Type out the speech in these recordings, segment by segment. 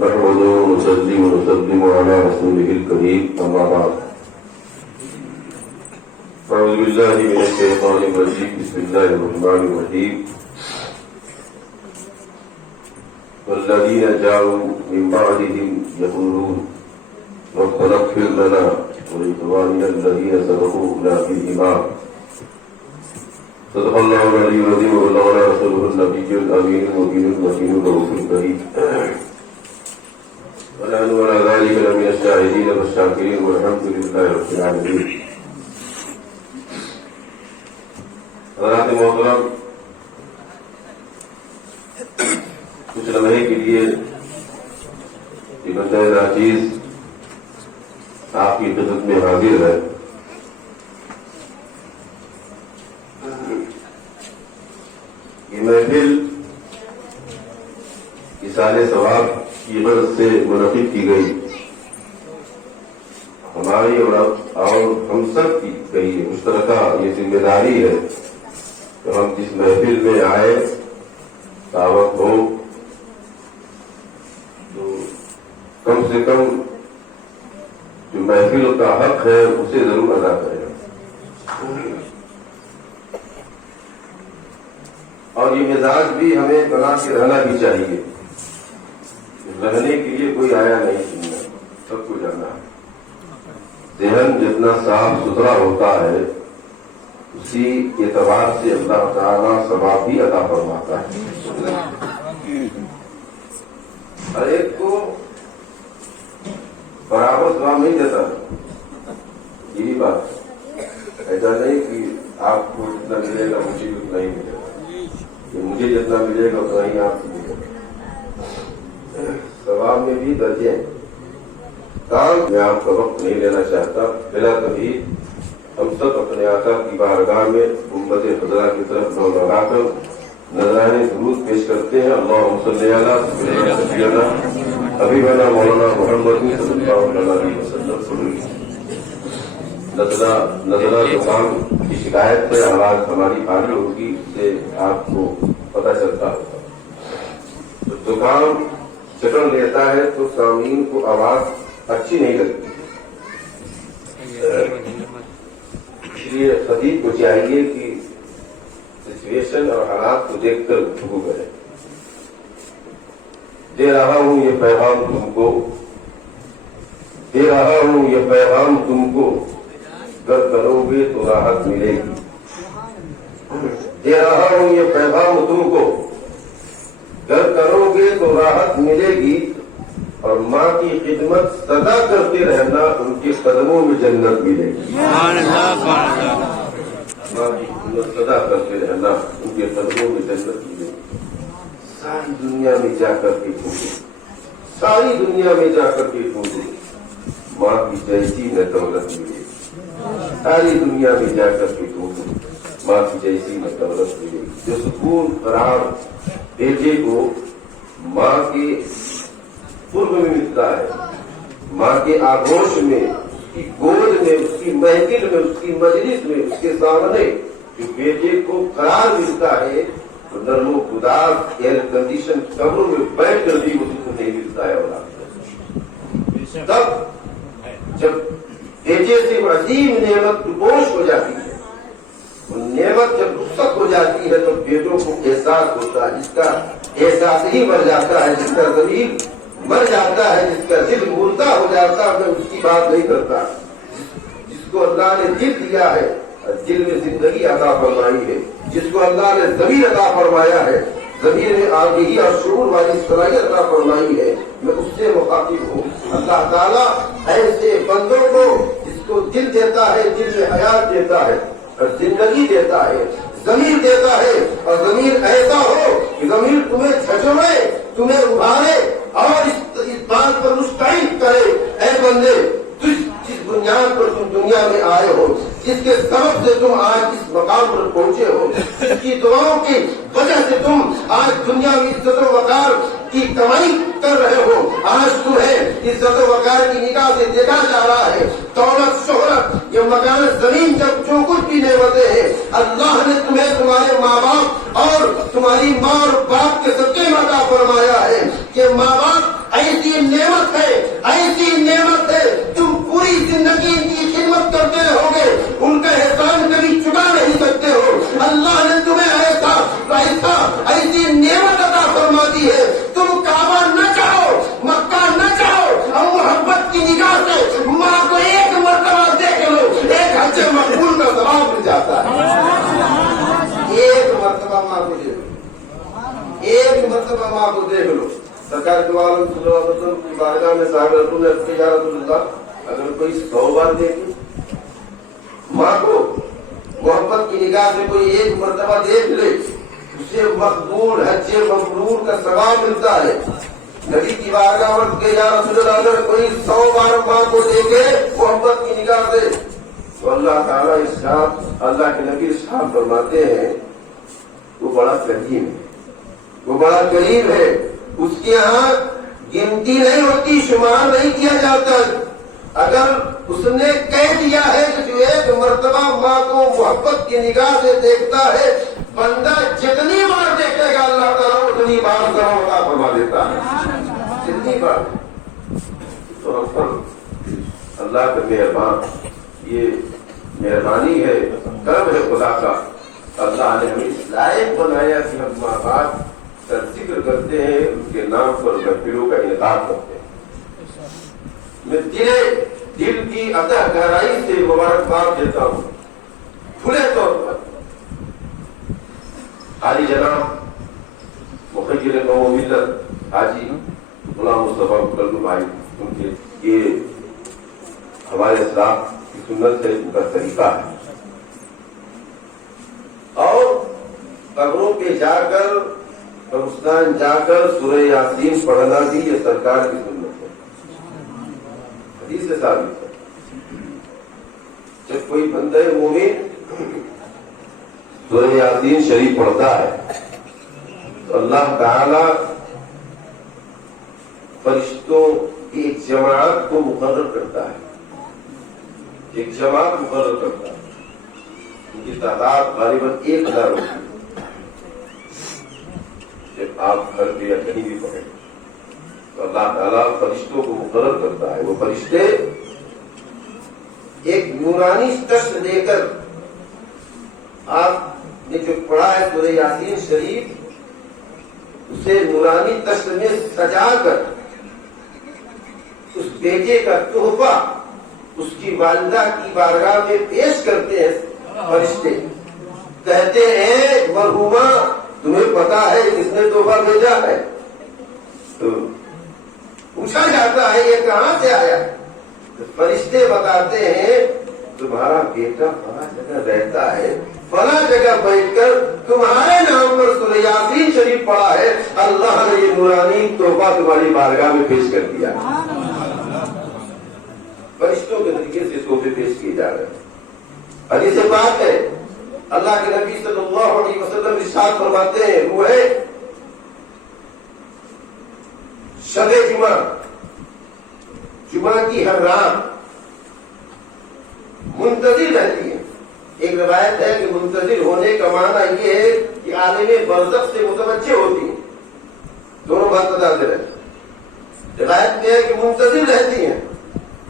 نحمده ونصلي ونسلم على رسوله الكريم أما بعد أعوذ بالله من الشيطان الرجيم بسم الله الرحمن الرحيم والذين جاءوا من بعدهم يقولون ربنا اغفر لنا ولإخواننا الذين سبقونا بالإيمان صدق الله العلي العظيم وبلغنا رسوله النبي الأمين المبين المتين الرؤوف الكريم ونحن على ذلك لمن الشاهدين والشاكرين والحمد لله رب العالمين. حضرات محترم، کچھ لمحے کے لیے یہ بندہ ناچیز آپ کی خدمت میں حاضر ہے. یہ محفل ایصال ثواب کی غرض سے منعقد کی گئی. ہماری اور ہم سب کی کئی مشترکہ یہ ذمہ داری ہے کہ ہم جس محفل میں آئے دعوت ہو تو کم سے کم جو محفل کا حق ہے اسے ضرور ادا کریں. اور یہ مزاج بھی ہمیں بنا کے رہنا بھی چاہیے. رہنے کے لیے کوئی آیا نہیں سننا، سب کو جانا ہے. ذہن جتنا صاف ستھرا ہوتا ہے اسی اعتبار سے اللہ تعالیٰ ثواب بھی عطا فرماتا ہے. ہر ایک کو برابر ثواب نہیں دیتا. یہی بات ایسا نہیں کہ آپ کو جتنا ملے گا مجھے اتنا ہی ملے گا، کہ مجھے جتنا ملے گا اتنا ہی آپ کو ملے گا. ثواب میں بھی درجے ہیں. کام میں آپ کا وقت نہیں لینا چاہتا. بلا کبھی ہم سب اپنے آقا کی بارگاہ میں امت خضرا کی طرف نو لگا کر نذرانے درود پیش کرتے ہیں. اللہم صلی علی سیدنا حبیبنا مولانا محمد صلی اللہ علیہ وسلم. نزلہ زکام کی شکایت سے آواز ہماری بھاری ہوگی، اس سے آپ کو پتہ چلتا ہوگا. زکام چکن لیتا ہے تو سامعین کو آواز اچھی نہیں لگتی. اس لیے خطیب کو چاہیے کہ سچویشن اور حالات کو دیکھ کر گفتگو کرے. دے رہا ہوں یہ پیغام تم کو، دے رہا ہوں یہ پیغام تم کو، گر کرو گے تو راحت ملے گی. دے رہا ہوں یہ پیغام تم کو، گر کرو گے تو راحت ملے گی. اور ماں کی خدمت سدا کرتے رہنا، ان کے قدموں میں جنت ملے گی. ماں کی خدمت سدا کرتے رہنا، ان کے قدموں میں جنت ملے گی. ساری دنیا میں جا کر کے ڈھونڈو، ساری دنیا میں جا کر کے ڈھونڈو، ماں کی جیسی نہ دولت ملے گی. ساری دنیا میں جا کر کے ڈھونڈو، ماں کی جیسی نہ دولت ملے گی. جو سکون قرار بیٹے کو ماں کے قرب میں ملتا ہے، ماں کے آغوش میں، اس کی گود میں، اس کی محفل میں، اس کی مجلس میں، اس کے سامنے جو بیٹے کو قرار ملتا ہے تو نرم و گداز ایئر کنڈیشن کمروں میں بیٹھ کر بھی اس کو نہیں ملتا ہے. اور تب جب بیٹے سے عظیم نعمت دوش ہو جاتی ہے، وہ نعمت جب رخصت ہو جاتی ہے تو بیٹوں کو احساس ہوتا ہے. جس کا احساس ہی مر جاتا ہے، جس کا ضمیر مر جاتا ہے، جس کا دل مردہ ہو جاتا ہے، میں اس کی بات نہیں کرتا. جس کو اللہ نے دل دیا ہے، دل میں زندگی عطا فرمائی ہے، جس کو اللہ نے ضمیر عطا فرمایا ہے، ضمیر میں آگہی اور شعور والی صلاحیت عطا فرمائی ہے، میں اس سے مخاطب ہوں. اللہ تعالیٰ ایسے بندوں کو جس کو دل دیتا ہے، دل میں حیات دیتا ہے اور زندگی دیتا ہے، ضمیر دیتا ہے، اور ضمیر ایسا ہو کہ ضمیر تمہیں جھجھوڑے، تمہیں ابھارے اور اس بات پر مستعد کرے، اے بندے جس بنیاد پر تم دنیا میں آئے ہو، جس کے سبب سے تم آج اس مقام پر پہنچے ہو، جس کی دعاؤں کی وجہ سے تم آج دنیا میں عزت و وقار کی کمائی کر رہے ہو. آج تمہیں عزت و وقار کی نگاہ سے دیکھا جا رہا ہے. دولت، شہرت، یہ مکان زمین، جب جو کچھ بھی نعمتیں ہیں اللہ نے تمہیں تمہارے ماں باپ اور تمہاری ماں اور باپ کے صدقے میں عطا فرمایا ہے کہ ماں باپ ایسی نعمت ہے، ایسی نعمت ہے، تم پوری زندگی ان کی خدمت کرتے رہو گے، ان کا احسان کبھی چکا نہیں سکتے ہو۔ اللہ نے تمہیں ایسی نعمت عطا فرما دی ہے، تم کعبہ نہ چاہو، مکہ نہ چاہو، اور محبت کی نگاہ سے ماں کو ایک مرتبہ دیکھ لو، ایک حج مقبول کا ثواب مل جاتا ہے۔ ایک مرتبہ ماں کو دیکھ لو، ایک مرتبہ ماں کو دیکھ لو۔ سرکار دو عالم صلی اللہ علیہ وسلم کی بارگاہ میں صاحب رسول نے یا رسول اللہ، اگر کوئی 100 بار دیکھے ماں کو، محبت کی نگاہ سے کوئی ایک مرتبہ دیکھ لے، اسے مقبول حج مبرور کا ثواب ملتا ہے۔ نبی کی بارگاہ میں یا رسول اللہ، اگر کوئی 100 بار ماں کو دیکھے محبت کی نگاہ سے، تو اللہ تعالیٰ ارشاد، اللہ کے نبی ارشاد فرماتے ہیں وہ بڑا کریم ہے، وہ بڑا قریب ہے، اس کے یہاں گنتی نہیں ہوتی، شمار نہیں کیا جاتا۔ اگر اس نے کہہ دیا ہے کہ جو ایک مرتبہ ماں کو محبت کی نگاہ سے دیکھتا ہے، بندہ جتنی بار دیکھے گا اللہ تعالیٰ اتنی بار ثواب عطا فرما دیتا ہے، جتنی بار۔ تو ہم پر اللہ کا مہربان، یہ مہربانی ہے، کرم ہے خدا کا، اللہ نے ہمیں اس لائق بنایا کہ ہم ماں باپ کا ذکر کرتے ہیں، ان کے نام پر محفلوں کا انعقاد کرتے ہیں۔ میں دل کی عطا گہرائی سے مبارکباد دیتا ہوں، کھلے طور پر حاجی جناب مخیر قوم ملت حاجی غلام مصطفیٰ کلو بھائی، ان کے یہ ہمارے اسلام کی سنت ہے، ان کا طریقہ ہے، اور قبروں پہ جا کر، قبرستان جا کر سورہ یاسین پڑھنا بھی یہ سرکار کی سنت ہے، حدیث سے ثابت ہے۔ جب کوئی بندہ مومن سورہ یاسین شریف پڑھتا ہے تو اللہ تعالی فرشتوں کی ایک جماعت کو مقرر کرتا ہے، ایک جماعت مقرر کرتا ہے، ان کی تعداد غالباً 1000 ہوتی ہے۔ جب آپ گھر پہ یا کہیں بھی پڑھیں تو اللہ تعالیٰ فرشتوں کو مقرر کرتا ہے، وہ فرشتے ایک نورانی ٹچ دے کر، آپ نے جو پڑھا ہے سورہ یاسین شریف، اسے نورانی ٹچ میں سجا کر اس بیٹے کا تحفہ اس کی والدہ کی بارگاہ میں پیش کرتے ہیں فرشتے، کہتے ہیں مرحومہ تمہیں پتا ہے کس نے تحفہ بھیجا ہے؟ تو پوچھا جاتا ہے یہ کہاں سے آیا؟ فرشتے بتاتے ہیں تمہارا بیٹا فلاں جگہ رہتا ہے، فلاں جگہ بیٹھ کر تمہارے نام پر سورہ یاسین شریف پڑھا ہے، اللہ نے یہ نورانی تحفہ تمہاری بارگاہ میں پیش کر دیا۔ فرشتوں کے ذریعے سے تحفے پیش کیے جا رہے ہیں۔ حدیث پاک ہے، اللہ کے نبی صلی اللہ علیہ وسلم ارشاد فرماتے ہیں، وہ ہے شب جمعہ، جمعہ کی ہر رات منتظر رہتی ہے۔ ایک روایت ہے کہ منتظر ہونے کا معنی یہ ہے کہ عالم برزخ سے متوجہ ہوتی ہے، دونوں بات متاثر ہے۔ روایت میں ہے کہ منتظر رہتی ہیں،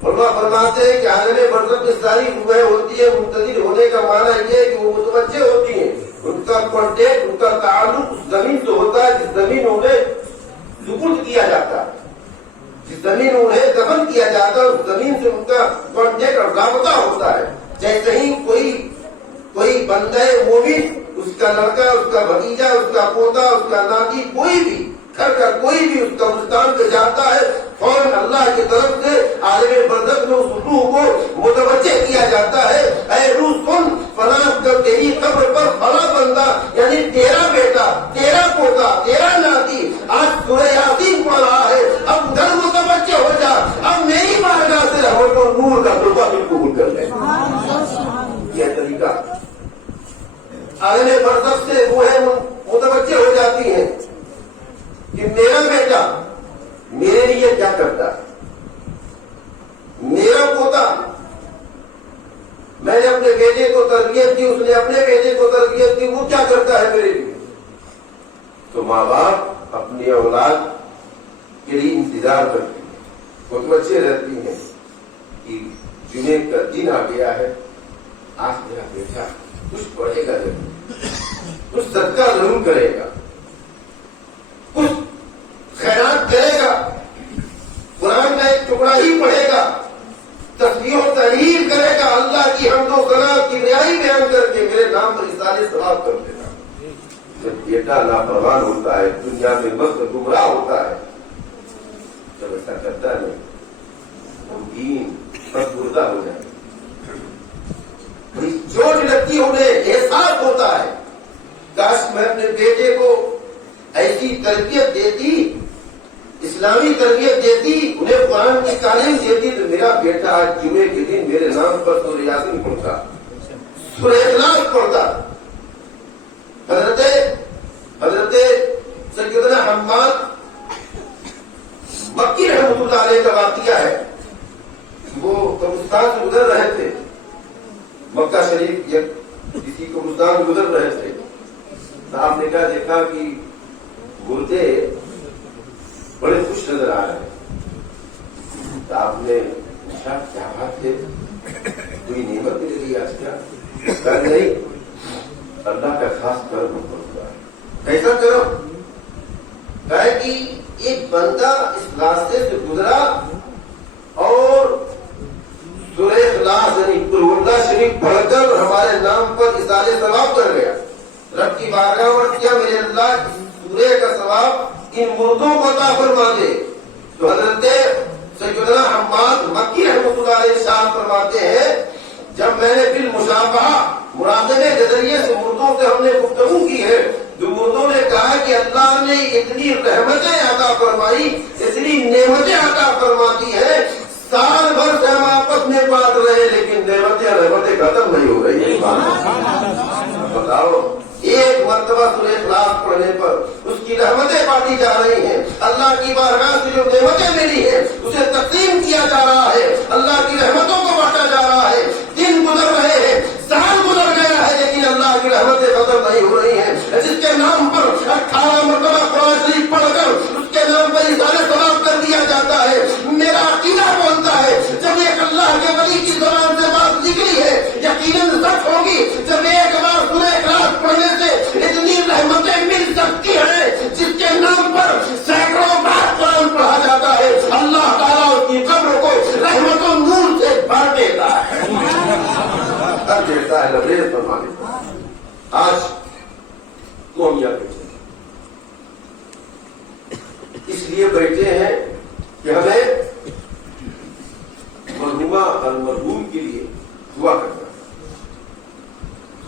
اللہ فرماتے ہیں کہ عالم برزخ میں ساری روحیں ہوتی ہے، منتظر ہونے کا معنی یہ ہے کہ وہ متوجہ ہوتی ہیں، ان کا کانٹیکٹ، ان کا تعلق اس زمین سے ہوتا ہے جس زمین انہیں سپرد کیا جاتا ہے، جس زمین انہیں دفن کیا جاتا ہے، اس زمین سے ان کا کانٹیکٹ اور رابطہ ہوتا ہے۔ جیسے ہی کوئی بندہ مومن، اس کا لڑکا، اس کا بھتیجا، اس کا پوتا، اس کا ناتی، کوئی بھی گھر کا کوئی بھی اس قبرستان پہ جاتا ہے، فوراً اللہ کی طرف سے عالم برزخ میں اس روح کو متوجہ کیا جاتا ہے، اے روح سن، فلاں تیری قبر پر فلاں بندہ یعنی تیرا بیٹا، تیرا پوتا، تیرا ناتی آج سورہ یاسین پڑھ رہا ہے، اب گھر متوجہ ہو جا، اب میری بارگاہ سے رحمت اور نور کا تحفہ قبول کر لے۔ یہ طریقہ عالم برزخ سے روحیں متوجہ ہو جاتی ہیں کہ میرا بیٹا میرے لیے کیا کرتا ہے، میرا پوتا، میں نے اپنے بیٹے کو تربیت دی، اس نے اپنے بیٹے کو تربیت دی، وہ کیا کرتا ہے میرے لیے۔ تو ماں باپ اپنی اولاد کے لیے انتظار کرتی ہیں، متوجہ رہتی ہیں کہ جمعے کا دن آ گیا ہے، آج میرا بیٹا کچھ پڑھے گا ضرور، کچھ صدقہ ضرور کرے گا، کچھ خیرات کرے گا، قرآن کا ایک ٹکڑا ہی پڑھے گا، تسبیح و تحلیل کرے گا، اللہ کی حمد و ثنا کی ریائی بیان کر کے میرے نام پر اصالے ثواب کر دے گا۔ جب بیٹا لاپرواہ ہوتا ہے، دنیا میں مست گمراہ ہوتا ہے، جب ایسا کرتا نہیں، غمگین پسپردہ ہو جائے، بڑی چوٹ لگتی انہیں احساس ہوتا ہے، کاش میں اپنے بیٹے کو ایسی تربیت دیتی، اسلامی تربیت دیتی، انہیں قرآن کی تعلیم دیتی، تو میرا بیٹا آج جمعے کے دن میرے نام پر سورہ یاسین پڑھتا، سورہ اخلاص پڑھتا۔ حضرت سیدنا حماد مکی رحمۃ اللہ علیہ کا واقعہ ہے، وہ قبرستان سے گزر رہے تھے، مکہ شریف یا کسی قبرستان گزر رہے تھے، تو آپ نے کیا دیکھا کہ مردے بڑے خوش نظر آ رہے ہیں، تو آپ نے پوچھا کیا بات ہے، کوئی نعمت مل رہی آج کیا؟ نہیں، اللہ کا خاص کرم ہوتا ہے۔ کیسا کرم؟ کہا کہ ایک بندہ اس راستے سے گزرا اور سورہ اخلاص یعنی قل ہو اللہ شریف پڑھ کر ہمارے نام پر اصالے ثواب کر گیا، رب کی بارگاہ میں کیا میرے اللہ اس سورہ کا ثواب ان مردوں کو عطا فرما دے۔ تو حضرت سیدنا حماد مکی رحمۃ اللہ علیہ شاہ فرماتے ہیں، جب میں نے بالمشابہہ مراقبے کے ذریعے سے مردوں سے ہم نے گفتگو کی ہے، جو مردوں نے کہا کہ اللہ نے اتنی رحمتیں عطا فرمائی، اتنی نعمتیں عطا فرماتی ہے، سال بھر سے ہم آپس میں بات رہے لیکن رحمتیں ختم نہیں ہو رہی ہیں۔ بتاؤ، ایک مرتبہ سورہ اخلاص پڑھنے پر اس کی رحمتیں بانٹی جا رہی ہیں، اللہ کی بارگاہ سے جو نعمتیں ملی ہیں اسے تقسیم کیا جا رہا ہے، اللہ کی رحمتوں کو بانٹا جا رہا ہے، دن گزر رہے ہیں، سال گزر گیا ہے لیکن اللہ کی رحمتیں ختم نہیں ہو رہی ہیں۔ جس کے نام پر 18 مرتبہ قرآن شریف پڑھ کر اس کے نام پر اصالے ثواب کر دیا جاتا ہے، میرا عقیدہ بولتا ہے جب ایک اللہ کے ولی کی زبان سے بات نکلی ہے یقیناً سچ ہوگی، جب ایک بار سورہ اخلاص پڑھنے سے اتنی رحمتیں مل سکتی ہیں جس کے نام پر سینکڑوں بار قرآن پڑھا جاتا ہے، اللہ تعالیٰ اس کی قبر کو رحمت و نور سے بھر دیتا ہے، کر دیتا ہے، لبریز فرما دیتا ہے۔ آج تو ہم یہاں بیٹھے اس لیے بیٹھے ہیں کہ ہمیں مرحومہ اور مرحوم کے لیے دعا کرنا ہے۔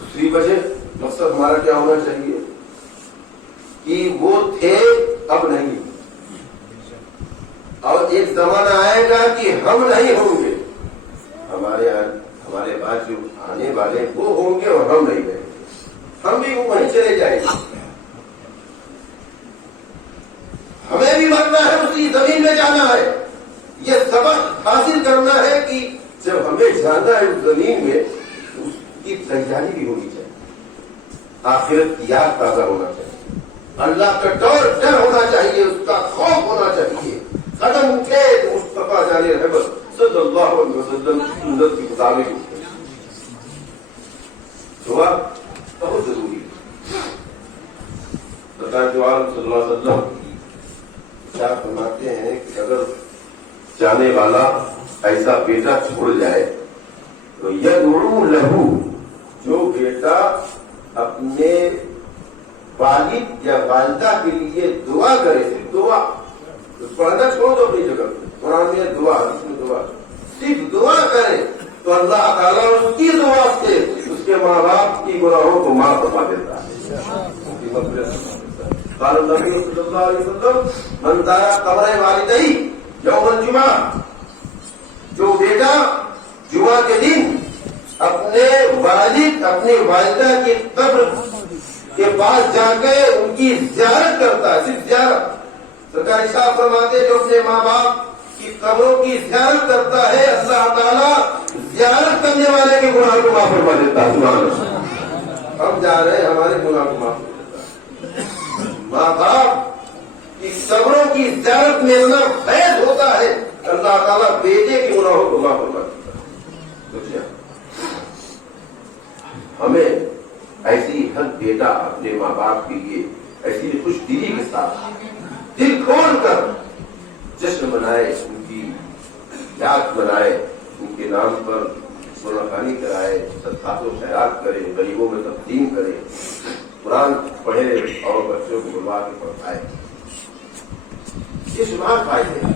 دوسری وجہ مقصد ہمارا کیا ہونا چاہیے کہ وہ تھے اب نہیں، اور ایک زمانہ آئے گا کہ ہم نہیں ہوں گے، ہمارے بعد جو آنے والے وہ ہوں گے اور ہم نہیں رہیں گے، ہم بھی وہیں چلے جائیں گے، ہمیں بھی مرنا ہے، اسی زمین میں جانا ہے۔ یہ سبق حاصل کرنا ہے کہ جب ہمیں جانا ہے اس زمین میں اس کی تیاری بھی ہونی چاہیے، آخرت کی یاد تازہ ہونا چاہیے، اللہ کا ڈر ہونا چاہیے، اس کا خوف ہونا چاہیے، قدم اٹھے تو مصطفیٰ جان رحمت صلی اللہ علیہ وسلم کی سنت کے مطابق اٹھے۔ دعا بہت ضروری ہے۔ جو عالم صلی اللہ علیہ وسلم کیا فرماتے ہیں کہ اگر جانے والا ایسا بیٹا چھوڑ جائے تو یدعو لہو، جو بیٹا اپنے والد یا والدہ کے لیے دعا کرے، دعا پڑھنا چھوڑ دو اپنی جگہ، قرآن میں دعا، اس میں دعا، صرف دعا کرے تو اللہ تعالیٰ اس کی دعا سے اس کے ماں باپ کی گناہوں کو معاف فرما دیتا ہے۔ قال النبی صلی اللہ علیہ وسلم من زار قبر والدیہ یوم الجمعہ، جو بیٹا جمعہ کے دن اپنے والد اپنی والدہ کی قبر کے پاس جا کے ان کی زیارت کرتا ہے، صرف زیارت، سرکار صاحب فرماتے جو اپنے ماں باپ کی قبروں کی زیارت کرتا ہے اللہ تعالیٰ زیارت کرنے والے کے گناہ کو معاف فرما دیتا ہے۔ سبحان اللہ، ہم جا رہے ہیں ہمارے گناہ کو معاف فرما دیتا ہے۔ ماں باپ کی قبروں کی زیارت میں اتنا فیض ہوتا ہے اللہ تعالیٰ بیٹے کی گناہوں کو معاف فرما دیتا ہے. سوچیے ہمیں ایسی ہر بیٹا اپنے ماں باپ کے لیے ایسی خوش دلی کے ساتھ دل کھول کر جشن منائے، ان کی یاد منائے، ان کے نام پر سوناخانی کرائے، صدقات و خیرات کرے، غریبوں میں تقسیم کرے، قرآن پڑھے اور بچوں کو بلوا کے پڑھائے. یہ شمار فائدے ہیں.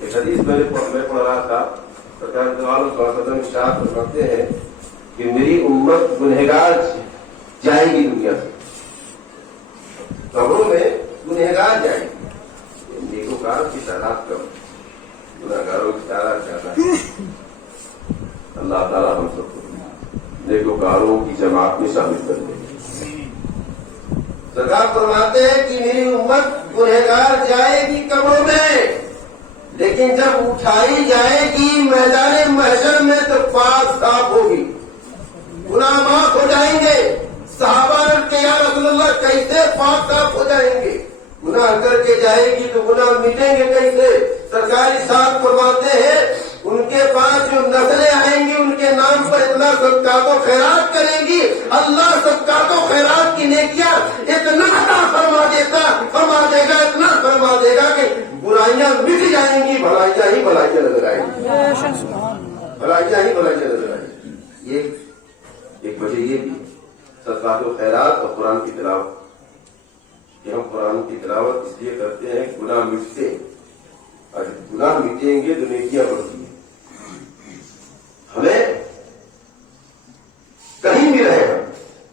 ایک حدیث میں پڑھ رہا تھا، سرکار صلی اللہ علیہ وسلم ارشاد فرماتے ہیں کہ میری امت گنہگار جائے گی دنیا سے، قبروں میں گنہگار جائے گی. نیکوکار کی تعداد کم، گنہگاروں کی تعداد زیادہ ہے. اللہ تعالیٰ ہم سب کو نیکوکاروں کی جماعت میں شامل کر دے. سرکار فرماتے ہیں کہ میری امت گنہگار جائے گی قبروں میں، لیکن جب اٹھائی جائے گی میدان محشر میں تو پاک صاف ہوگی، گناہ معاف ہو جائیں گے. صحابہ کے یا رسول اللہ کیسے پاک صاف ہو جائیں گے؟ گناہ کر کے جائے گی تو گناہ مٹیں گے کیسے؟ سرکار ارشاد فرماتے ہیں ان کے پاس جو نسلیں آئیں گی ان کے نام پر اتنا صدقات و خیرات کریں گی، اللہ صدقات و خیرات کی نیکیاں اتنا عطا فرما دے گا، اتنا فرما دے گا کہ برائیاں مٹ جائیں گی، بھلائیاں ہی بھلائیاں نظر آئیں گی، بھلائیاں ہی بھلائیاں نظر آئیں گی. ایک وجہ یہ بھی صدقات و خیرات اور قرآن کی تلاوت، کہ ہم قرآن کی تلاوت اس لیے کرتے ہیں گناہ مٹتے ہیں، اور گناہ مٹیں گے تو نیکیاں بڑھتی ہیں. ہمیں کہیں بھی رہے ہم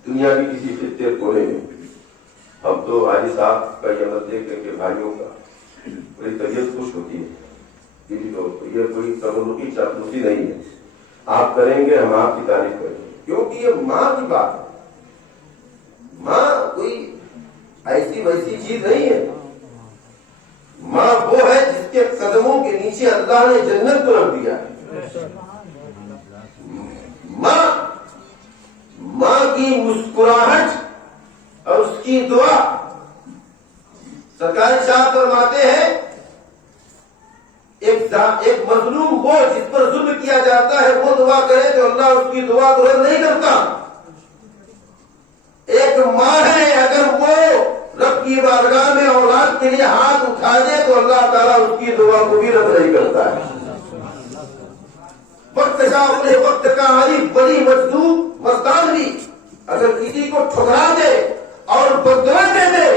دنیا کی کسی خطے کونے میں، ہم تو حاجی صاحب کا یہ عمل دیکھ کر کے بھائیوں کا بڑی طبیعت خوش ہوتی ہے. یہ کوئی تبرکی چاپلوسی نہیں ہے، آپ کریں گے ہم آپ کی تعریف کریں گے، کیونکہ یہ ماں کی بات ہے. ماں کوئی ایسی ویسی چیز نہیں ہے. ماں وہ ہے جس کے قدموں کے نیچے اللہ نے جنت کو رکھ دیا ہے. ماں کی مسکراہٹ اور اس کی دعا، سرکار صاحب فرماتے ہیں ایک مظلوم وہ جس پر ظلم کیا جاتا ہے وہ دعا کرے تو اللہ اس کی دعا کو رد نہیں کرتا. ایک ماں ہے اگر وہ رب کی بارگاہ میں اولاد کے لیے ہاتھ اٹھا دے تو اللہ تعالیٰ اس کی دعا کو بھی رد نہیں کرتا ہے. وقت کا اپنے وقت کا عارف بڑی مجذوب مستانوی اگر کسی کو ٹھکرا دے اور بددعا دے دے،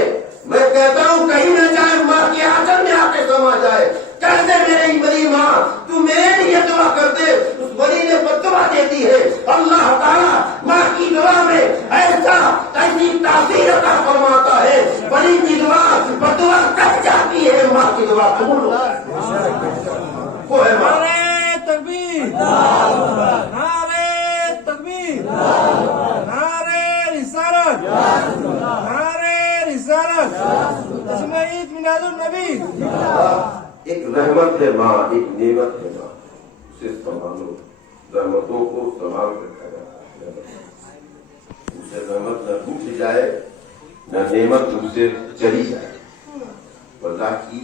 میں کہتا ہوں کہیں نہ جائے، ماں کے آنچل میں آ کے سما جائے. کہہ دے میری بڑی ماں تو میرے لیے دعا کر دے، اس بڑی نے بددعا دیتی ہے. اللہ تعالیٰ ماں کی دعا میں ایسی تاثیر عطا فرماتا ہے، بڑی کی دعا بددعا کٹ جاتی ہے، ماں کی دعا قبول ہوتا ہے. وہ ہے ماں. تکبیر، نعرے تکبیر، نعرے رسالت، نعرے رسالت، جشن عید میلاد النبی. ایک رحمت ہے ماں، ایک نعمت ہے ماں، اسے سنبھالو. رحمتوں کو سنبھال کے رکھا جاتا ہے، اسے رحمت نہ ٹوٹ جائے نہ نعمت تم سے چلی جائے. اللہ کی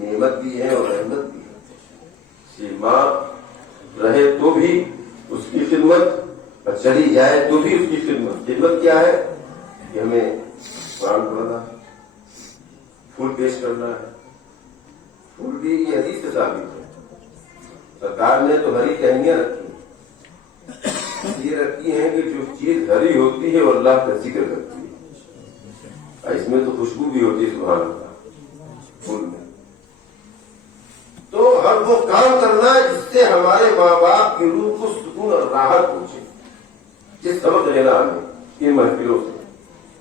نعمت بھی ہے اور رحمت بھی ہے. ماں رہے تو بھی اس کی خدمت اور چلی جائے تو بھی اس کی خدمت. خدمت کیا ہے کہ ہمیں قرآن پڑھنا ہے، پھول پیش کرنا ہے. پھول بھی یہ حدیث سے ثابت ہے. سرکار نے تو ہری ٹہنیاں رکھی، یہ رکھی ہیں کہ جو چیز ہری ہوتی ہے وہ اللہ کا ذکر کرتی ہے، اس میں تو خوشبو بھی ہوتی ہے سبحان اللہ پھول میں. تو ہر وہ کام کرنا جس سے ہمارے ماں باپ کی روح کو سکون اور راحت پہنچے، یہ سبق لینا ہمیں ان محفلوں سے.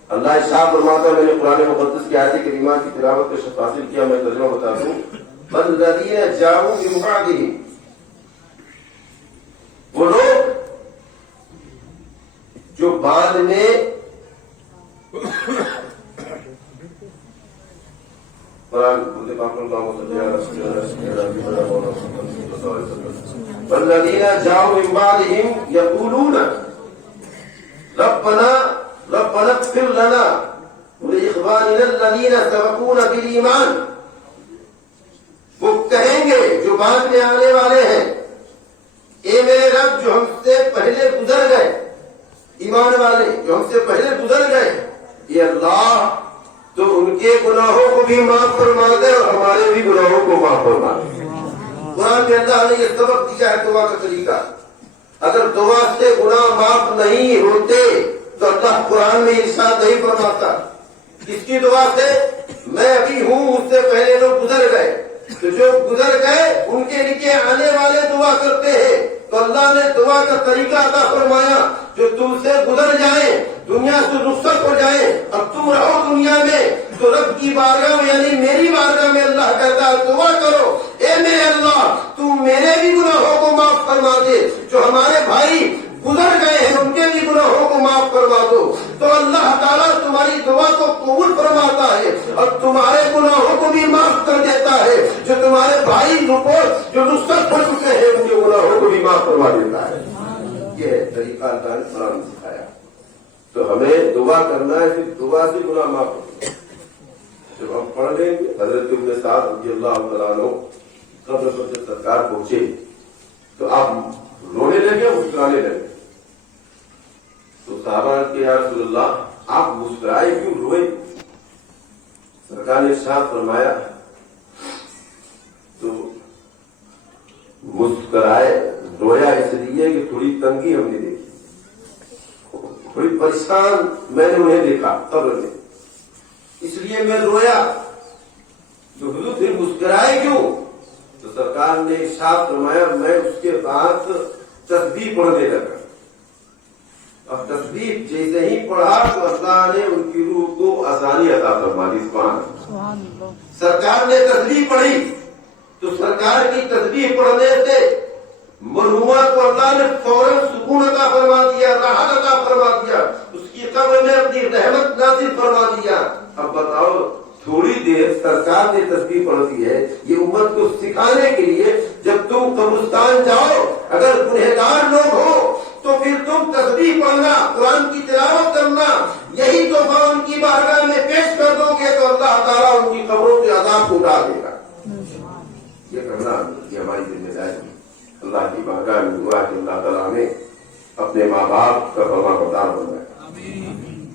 اللہ ارشاد فرماتا ہے، میں نے قرآن مقدس کی آیات کریمات کی تلاوت کا شرف حاصل کیا، میں ترجمہ بتا دوں. والذین جاؤوا من بعدہم، وہ لوگ جو بعد میں والذین جاؤوا من بعدہم یقولون ربنا اغفر لنا ولإخواننا الذین سبقونا بالایمان وہ کہیں گے جو بعد میں آنے والے ہیں، اے میرے رب جو ہم سے پہلے گزر گئے، ایمان والے جو ہم سے پہلے گزر گئے، یہ اللہ تو ان کے گناہوں کو بھی معاف فرما دے اور ہمارے بھی گناہوں کو معاف فرما دے۔ قرآن میں اللہ نے یہ سبق دیا ہے دعا کا طریقہ۔ اگر دعا سے گناہ معاف نہیں ہوتے تو اللہ قرآن میں ارشاد نہیں فرماتا۔ کس کی دعا سے؟ میں ابھی ہوں، مجھ سے پہلے لوگ گزر گئے، تو جو گزر گئے ان کے لیے آنے والے دعا کرتے ہیں، تو اللہ نے دعا کا طریقہ عطا فرمایا جو تم سے گزر جائیں، دنیا سے رخصت ہو جائیں، اب تم رہو دنیا میں، تو رب کی بارگاہ میں یعنی میری بارگاہ میں اللہ کہتا ہے دعا کرو، اے میرے اللہ تم میرے بھی گناہوں کو معاف فرما دے، جو ہمارے بھائی گزر گئے ہیں ان کے بھی گناہوں کو معاف فرما دو، تو اللہ تعالیٰ تمہاری دعا کو قبول فرماتا ہے اور تمہارے گناہوں کو بھی معاف کر دیتا ہے، جو تمہارے بھائی جو رخصت ہو چکے ہیں ان کے گناہوں کو بھی معاف فرما دیتا ہے۔ یہ طریقہ اللہ نے قرآن میں سکھایا۔ تو ہمیں دعا کرنا ہے، صرف دعا سے گناہ معاف ہوتا ہے۔ جب ہم پڑھ لیں گے حضرت ابن سعد رضی اللہ تعالیٰ عنہ قبر پر جب سرکار پہنچے تو آپ رونے لگے، مسکرانے لگے، تو صحابہ نے کہا یا رسول اللہ آپ مسکرائے کیوں، روئے؟ سرکار نے ارشاد فرمایا تو مسکرائے رویا اس لیے کہ تھوڑی تنگی ہم نے دیکھی، تھوڑی پریشان میں نے انہیں دیکھا قبر میں، اس لیے میں رویا۔ تو حضور پھر مسکرائے کیوں؟ تو سرکار نے ارشاد فرمایا میں اس کے بعد تسبیح پڑھنے لگا، اور تسبیح جیسے ہی پڑھا تو اللہ نے ان کی روح کو آسانی عطا فرما دی۔ سبحان اللہ۔ سرکار نے تسبیح پڑھی تو سرکار کی تسبیح پڑھنے سے مرحومہ کو اللہ نے فوراً سکون عطا فرما دیا، راحت عطا فرما دیا، اس کی قبر میں اپنی رحمت نازل فرما دیا۔ اب بتاؤ تھوڑی دیر سرکار نے تسبیح پڑھ دی ہے، یہ امت کو سکھانے کے لیے جب تم قبرستان جاؤ اگر گنہگار لوگ ہو تو پھر تم تسبیح پڑھنا، قرآن کی تلاوت کرنا، یہی تحفہ ان کی بارگاہ میں پیش کر دو گے تو اللہ تعالیٰ ان کی قبروں کے عذاب کو اٹھا دے گا۔ یہ کرنا یہ ہماری ذمہ داری ہے۔ اللہ کی بارگاہ میں دعا کہ اللہ تعالیٰ ہمیں اپنے ماں باپ کا فرما بردار بنائے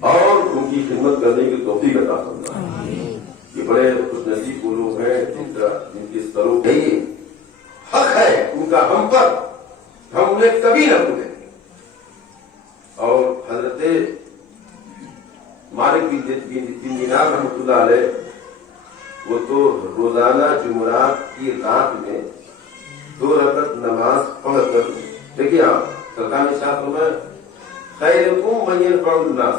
اور ان کی خدمت کرنے کی توفیق عطا فرمائے۔ یہ بڑے خوش نصیب وہ لوگ ہیں جن کے سروں پہ حق ہے ان کا ہم پر، ہم انہیں کبھی نہ بھولیں۔ اور حضرت مالک بن دینار رحمۃ اللہ علیہ وہ تو روزانہ جمعرات کی رات میں 2 رکعت نماز پڑھ کر، دیکھیے آپ سرکار نے ارشاد فرمایا خیرکم من ينفع الناس،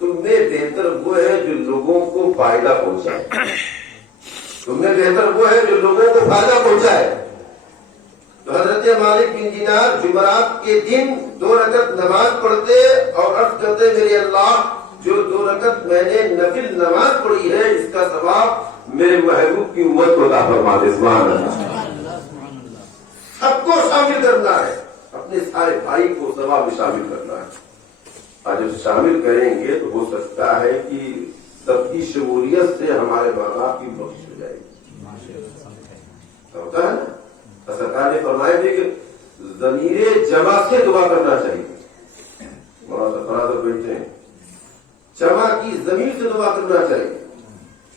تم میں بہتر وہ ہے جو لوگوں کو فائدہ پہنچائے، تم میں بہتر وہ ہے جو لوگوں کو فائدہ پہنچائے۔ تو حضرت مالک بن دینار جمعرات کے دن 2 رکعت نماز پڑھتے اور عرض کرتے میرے اللہ جو 2 رکعت میں نے نفل نماز پڑھی ہے اس کا ثواب میرے محبوب کی امت کو عطا فرما دے۔ سبحان اللہ۔ سب کو شامل کرنا ہے، اپنے سارے بھائی کو ثواب میں شامل کرنا ہے، اور جب شامل کریں گے تو ہو سکتا ہے کہ سب کی شمولیت سے ہمارے ماں باپ کی بخش ہو جائے گی۔ ہوتا ہے نا، سرکار نے فرمایا بھی کہ ضمیر جمع سے دعا کرنا چاہیے، برادر بیٹھے ہیں، جمع کی ضمیر سے دعا کرنا چاہیے۔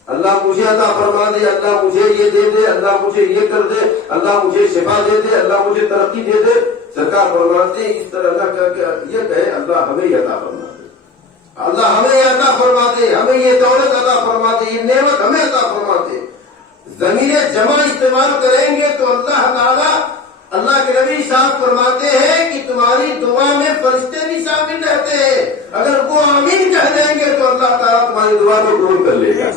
اللہ مجھے عطا فرما دے، اللہ مجھے یہ دے دے، اللہ مجھے یہ کر دے، اللہ مجھے شفا دے دے، اللہ مجھے ترقی دے دے۔ سرکار فرماتے ہیں اس طرح اللہ کر کے یہ کہے اللہ ہمیں یہ عطا فرما دے، اللہ ہمیں یہ عطا فرما دے، ہمیں یہ دولت عطا فرما دے، یہ نعمت ہمیں عطا فرما دے۔ ضمیر جمع استعمال کریں گے تو اللہ تعالیٰ، اللہ کے نبی صاحب فرماتے ہیں کہ تمہاری دعا میں فرشتے بھی شامل رہتے ہیں، اگر وہ آمین کہہ دیں گے تو اللہ تعالیٰ تمہاری دعا کو قبول کر لے گا۔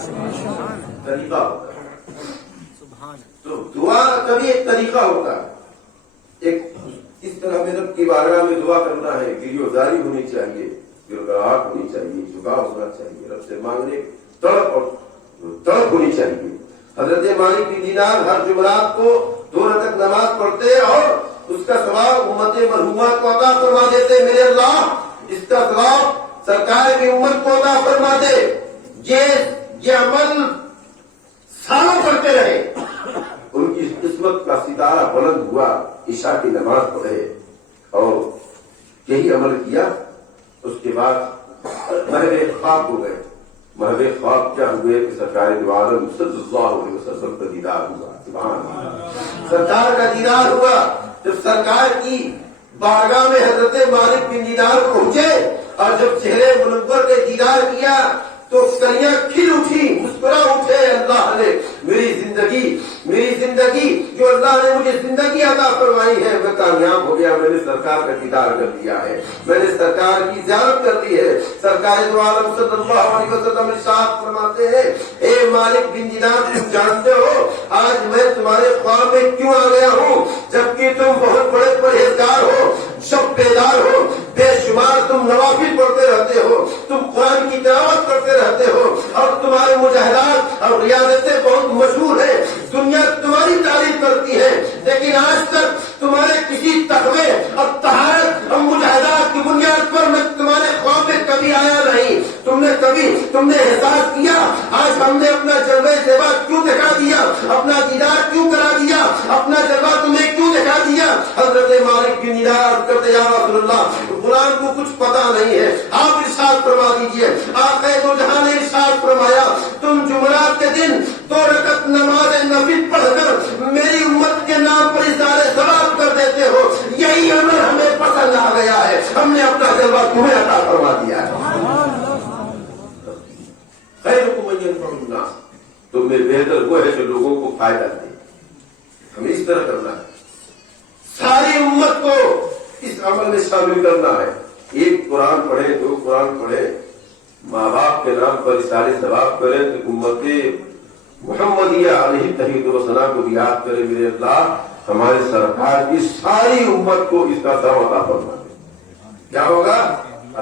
طریقہ ہوتا ہے، تو دعا کا بھی ایک طریقہ ہوتا ہے، ایک اس طرح میں رب کی بارگاہ میں دعا کرنا ہے، گریوزاری ہونی چاہیے، گڑگڑاہٹ ہونی چاہیے، جھکاؤ ہونا چاہیے، رب سے مانگنے تڑپ ہونی چاہیے۔ حضرت مالک بن دینار ہر جمعرات کو 2 رکعت نماز پڑھتے اور اس کا ثواب امت مرحومہ کو عطا فرما دیتے۔ میرے اللہ اس کا ثواب سرکار کی امت کو عطا فرما دے۔ یہ عمل سالوں کرتے رہے، نصرت کا ستارہ بلند ہوا، عشاء کی نماز پڑھے اور یہی عمل کیا. اس کے بعد محو خواب ہو گئے. محو خواب کیا ہوئے کہ سرکار دو عالم صلی اللہ علیہ وسلم کا دیدار ہوا. سبحان اللہ، سرکار کا دیدار ہوا. جب سرکار کی بارگاہ میں حضرت مالک بن دینار پہنچے اور جب چہرے منور نے دیدار کیا تو کلیاں کھل اٹھی، مسکرا اٹھے. اللہ نے میری زندگی جو اللہ نے مجھے زندگی عطا فرمائی ہے میں کامیاب ہو گیا. میں نے سرکار کا دیدار کر لیا ہے، میں نے سرکار کی زیارت کر لی ہے. سرکار دو عالم صلی اللہ علیہ وسلم ارشاد فرماتے ہیں، اے مالک بن دینار تم جانتے ہو آج میں تمہارے خواب میں کیوں آ گیا ہوں؟ جبکہ تم بہت بڑے پرہیزگار ہو، شب بیدار ہو، بے شمار تم نوافل پڑھتے رہتے ہو، تم قرآن کی تلاوت کرتے رہتے ہو اور تمہارے مجاہدات اور ریاضتیں بہت مشہور ہیں. دنیا تمہاری تعریف کرتی ہے، لیکن آج تک تمہارے کسی تقوی اور طہارت اور مجاہدات کی بنیاد پر میں تمہارے خواب میں کبھی آیا نہیں. تم نے احساس کیا آج ہم نے اپنا جلوہ زیبا کیوں دکھا دیا، اپنا دیدار کیوں کرا دیا، اپنا جلوہ تمہیں کیوں دکھا دیا. حضرت مالک بن دینار کرتے یا رسول اللہ غلام کو کچھ پتا نہیں ہے، آپ ارشاد فرما دیجئے. آقا دو جہاں نے ارشاد فرمایا تم جمعرات کے دن 2 رکعت نماز نفل پڑھ کر میری امت کے نام پر اظہار ثواب کر دیتے ہو. یہی عمل ہمیں پسند آ گیا ہے، ہم نے اپنا جلوہ تمہیں عطا فرما دیا ہے. خیرکم من ينفع الناس، تم میں بہتر وہ ہے جو لوگوں کو فائدہ دے. ہمیں اس طرح کرنا ہے، ساری امت کو اس عمل میں شامل کرنا ہے. ایک قرآن پڑھے، 2 قرآن پڑھے، ماں باپ کے نام پر سارے ثواب کریں تو امت محمدیہ علیہ تحید و ثنا کو بھی یاد کرے. میرے اللہ ہمارے سرکار کی ساری امت کو اس کا ثواب عطا فرما دے. کیا ہوگا؟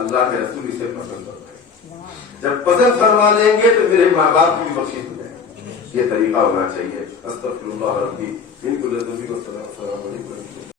اللہ کے رسول اسے پسند کرتے ہیں. جب پسند فرما لیں گے تو میرے ماں باپ کی بھی بخشش ہو جائے گی. یہ طریقہ ہونا چاہیے. استغفر اللہ ربی من کل ذنب و السلام علیکم.